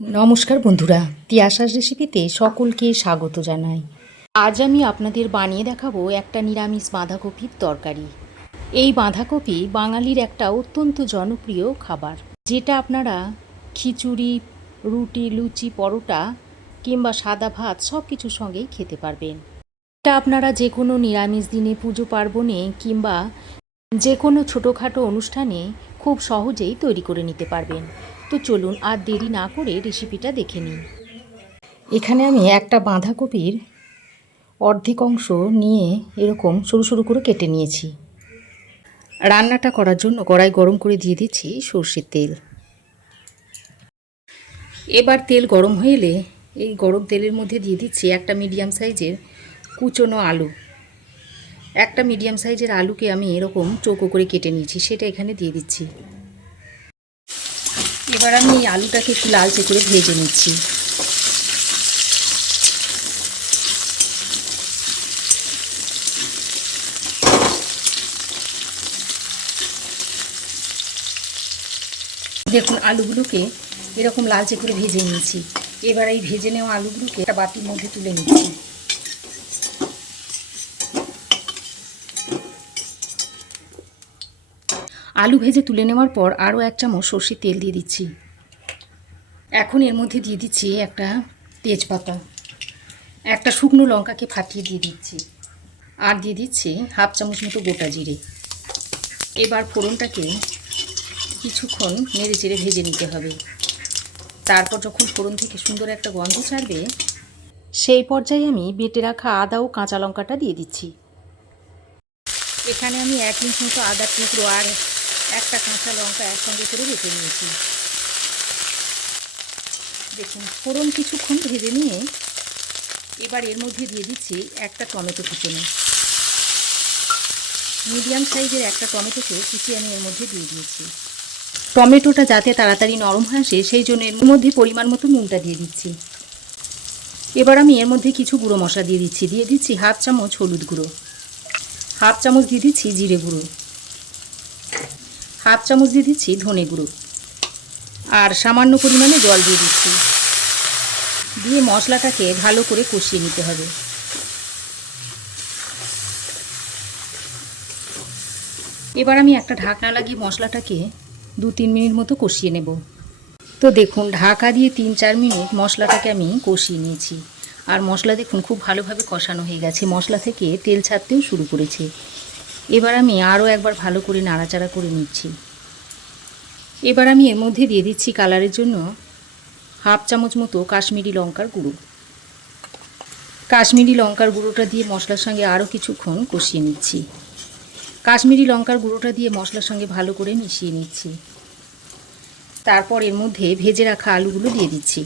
নমস্কার বন্ধুরা, তিয়াশার রেসিপিতে সকলকে স্বাগত জানাই। আজ আমি আপনাদের বানিয়ে দেখাবো একটা নিরামিষ বাঁধাকপির তরকারি। এই বাঁধাকপি বাঙালির একটা অত্যন্ত জনপ্রিয় খাবার, যেটা আপনারা খিচুড়ি, রুটি, লুচি, পরোটা কিংবা সাদা ভাত সব কিছুর সঙ্গেই খেতে পারবেন। এটা আপনারা যে কোনো নিরামিষ দিনে, পুজো পার্বণে কিংবা যে কোনো ছোটোখাটো অনুষ্ঠানে খুব সহজেই তৈরি করে নিতে পারবেন। তো চলুন আর দেরি না করে রেসিপিটা দেখে নিন। এখানে আমি একটা বাঁধাকপির অর্ধেক অংশ নিয়ে এরকম সরু সরু করে কেটে নিয়েছি। রান্নাটা করার জন্য কড়াই গরম করে দিয়ে দিচ্ছি সর্ষের তেল। এবার তেল গরম হয়ে এলে এই গরম তেলের মধ্যে দিয়ে দিচ্ছি একটা মিডিয়াম সাইজের কুচনো আলু। একটা মিডিয়াম সাইজের আলুকে আমি এরকম চৌকো করে কেটে নিয়েছি, সেটা এখানে দিয়ে দিচ্ছি। এবার আমি এই আলুটাকে একটু লালচে করে ভেজে নিচ্ছি। দেখুন আলুগুলোকে এরকম লালচে করে ভেজে নিয়েছি। এবার এই ভেজে নেওয়া আলুগুলোকে একটা বাটির মধ্যে তুলে নিচ্ছি। আলু ভেজে তুলে নেওয়ার পর আরও 1 চামচ সর্ষের তেল দিয়ে দিচ্ছি। এখন এর মধ্যে দিয়ে দিচ্ছি একটা তেজপাতা, একটা শুকনো লঙ্কাকে ফাটিয়ে দিয়ে দিচ্ছি, আর দিয়ে দিচ্ছি 1/2 চামচ মতো গোটা জিরে। এবার ফোড়নটাকে কিছুক্ষণ নেড়ে চেড়ে ভেজে নিতে হবে। তারপর যখন ফোড়ন থেকে সুন্দর একটা গন্ধ ছাড়বে, সেই পর্যায়ে আমি বেটে রাখা আদা ও কাঁচা লঙ্কাটা দিয়ে দিচ্ছি। এখানে আমি 1 ইঞ্চ মতো আদার টুকরো আর একটা কাঁচা লঙ্কা একসঙ্গে করে বেটে নিয়েছি। দেখুন ফোড়ন কিছুক্ষণ ভেজে নিয়ে এবার এর মধ্যে দিয়ে দিচ্ছি একটা টমেটো কুচনো। মিডিয়াম সাইজের একটা টমেটোকে কুচিয়ে আমি এর মধ্যে দিয়ে দিয়েছি। টমেটোটা যাতে তাড়াতাড়ি নরম হয়ে আসে সেই জন্য এর মধ্যে পরিমাণ মতো নুনটা দিয়ে দিচ্ছি। এবার আমি এর মধ্যে কিছু গুঁড়ো মশলা দিয়ে দিচ্ছি। দিয়ে দিচ্ছি 1/2 চামচ হলুদ গুঁড়ো, 1/2 চামচ দিয়ে দিচ্ছি জিরে গুঁড়ো, 1/2 চামচ দিয়ে দিচ্ছি ধনে গুঁড়ো, আর সামান্য পরিমাণে জল দিয়ে দিচ্ছি। দিয়ে মশলাটাকে ভালো করে কষিয়ে নিতে হবে। এবার আমি একটা ঢাকনা লাগিয়ে মশলাটাকে 2-3 মিনিট মতো কষিয়ে নেব। তো দেখুন ঢাকা দিয়ে 3-4 মিনিট মশলাটাকে আমি কষিয়ে নিয়েছি। আর মশলা দেখুন খুব ভালোভাবে কষানো হয়ে গেছে, মশলা থেকে তেল ছাড়তেও শুরু করেছে। এবার আমি আরও একবার ভালো করে নাড়াচাড়া করে নিচ্ছি। এবার আমি এর মধ্যে দিয়ে দিচ্ছি কালারের জন্য 1/2 চামচ মতো কাশ্মীরি লঙ্কার গুঁড়ো। কাশ্মীরি লঙ্কার গুঁড়োটা দিয়ে মশলার সঙ্গে আরও কিছুক্ষণ কষিয়ে নিচ্ছি। কাশ্মীরি লঙ্কার গুঁড়োটা দিয়ে মশলার সঙ্গে ভালো করে মিশিয়ে নিচ্ছি। তারপর এর মধ্যে ভেজে রাখা আলুগুলো দিয়ে দিচ্ছি।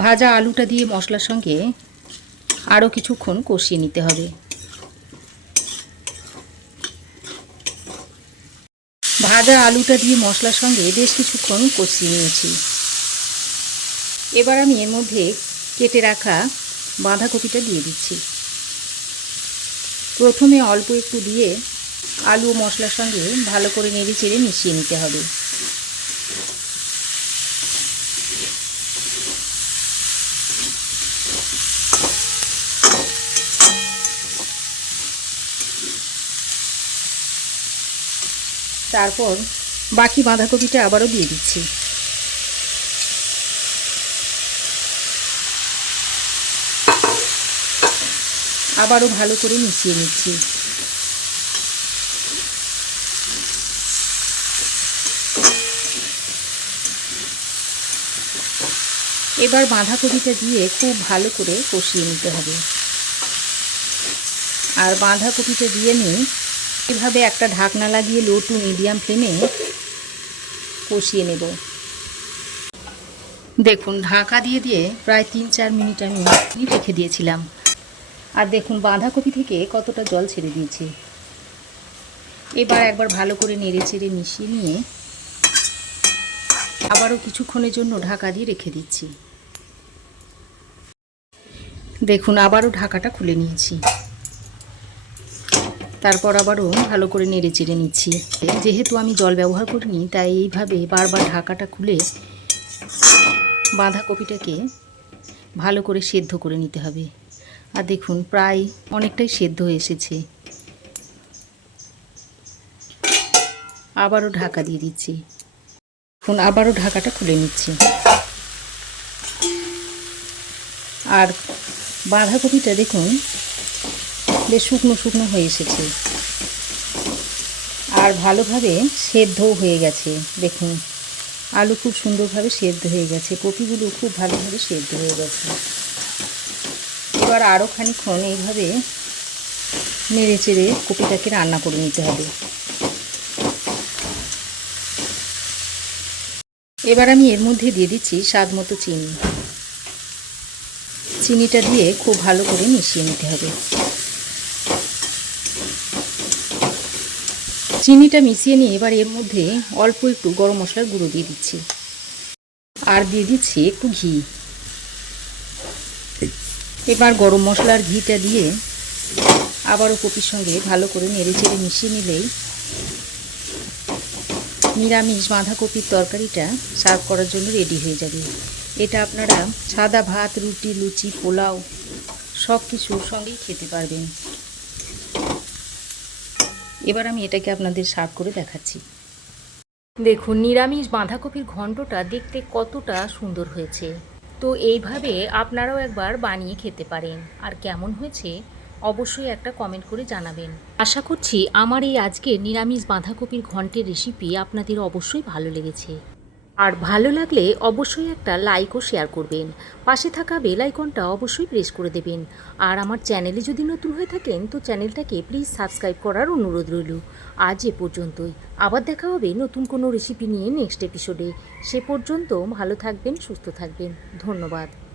ভাজা আলুটা দিয়ে মশলার সঙ্গে আরও কিছুক্ষণ কষিয়ে নিতে হবে। ভাজা আলুটা দিয়ে মশলার সঙ্গে বেশ কিছুক্ষণ কষিয়ে নিয়েছি। এবার আমি এর মধ্যে কেটে রাখা বাঁধাকপিটা দিয়ে দিচ্ছি। প্রথমে অল্প একটু দিয়ে আলু মশলার সঙ্গে ভালো করে নেড়ে চেড়ে মিশিয়ে নিতে হবে। তারপর বাকি বাঁধাকপিটা আবারও দিয়ে দিচ্ছি। আবারও ভালো করে মিশিয়ে নিচ্ছি। এবার বাঁধাকপিটা দিয়ে খুব ভালো করে কষিয়ে নিতে হবে। আর বাঁধাকপিটা দিয়ে নিয়ে এভাবে একটা ঢাকনা লাগিয়ে লো টু মিডিয়াম ফ্লেমে কষিয়ে নেব। দেখুন ঢাকা দিয়ে দিয়ে প্রায় 3-4 মিনিট আমি রেখে দিয়েছিলাম। আর দেখুন বাঁধাকপি থেকে কতটা জল ছেড়ে দিয়েছে। এবার একবার ভালো করে নেড়ে চেড়ে মিশিয়ে নিয়ে আবারও কিছুক্ষণের জন্য ঢাকা দিয়ে রেখে দিচ্ছি। দেখুন আবারও ঢাকাটা খুলে নিয়েছি। তারপর আবারও ভালো করে নেড়ে চেড়ে নিচ্ছি। যেহেতু আমি জল ব্যবহার করিনি তাই এইভাবে বারবার ঢাকাটা খুলে বাঁধাকপিটাকে ভালো করে সেদ্ধ করে নিতে হবে। আর দেখুন প্রায় অনেকটাই সেদ্ধ হয়ে এসেছে। আবারও ঢাকা দিয়ে দিচ্ছি। এখন আবারও ঢাকাটা খুলে নিচ্ছি। আর বাঁধাকপিটা দেখুন বেশ শুকনো শুকনো হয়ে এসেছে আর ভালোভাবে সেদ্ধও হয়ে গেছে। দেখুন আলু খুব সুন্দরভাবে সেদ্ধ হয়ে গেছে, কপিগুলো খুব ভালোভাবে সেদ্ধ হয়ে গেছে। এবার আরও খানিকক্ষণ এইভাবে নেড়ে চেড়ে কপিটাকে রান্না করে নিতে হবে। এবার আমি এর মধ্যে দিয়ে দিচ্ছি স্বাদ মতো চিনি। চিনিটা দিয়ে খুব ভালো করে মিশিয়ে নিতে হবে। চিনিটা মিশিয়ে নিয়ে এবার এর মধ্যে অল্প একটু গরম মশলার গুঁড়ো দিয়ে দিচ্ছি আর দিয়ে দিচ্ছি একটু ঘি। এবার গরম মশলার ঘিটা দিয়ে আবারও কপির সঙ্গে ভালো করে নেড়ে চেড়ে মিশিয়ে নিলেই নিরামিষ বাঁধাকপির তরকারিটা সার্ভ করার জন্য রেডি হয়ে যাবে। এটা আপনারা সাদা ভাত, রুটি, লুচি, পোলাও সব কিছুর সঙ্গেই খেতে পারবেন। এবার আমি এটাকে আপনাদের সার্ভ করে দেখাচ্ছি। দেখুন নিরামিষ বাঁধাকপির ঘন্টটা দেখতে কতটা সুন্দর হয়েছে। তো এইভাবে আপনারাও একবার বানিয়ে খেতে পারেন। আর কেমন হয়েছে অবশ্যই একটা কমেন্ট করে জানাবেন। আশা করছি আমার এই আজকের নিরামিষ বাঁধাকপির ঘন্টের রেসিপি আপনাদের অবশ্যই ভালো লেগেছে। আর ভালো লাগলে অবশ্যই একটা লাইক ও শেয়ার করবেন। পাশে থাকা বেল আইকনটা অবশ্যই প্রেস করে দেবেন। আর আমার চ্যানেলে যদি নতুন হয়ে থাকেন তো চ্যানেলটাকে প্লিজ সাবস্ক্রাইব করার অনুরোধ রইল। আজ এ পর্যন্তই। আবার দেখা হবে নতুন কোনো রেসিপি নিয়ে নেক্সট এপিসোডে। সে পর্যন্ত ভালো থাকবেন, সুস্থ থাকবেন। ধন্যবাদ।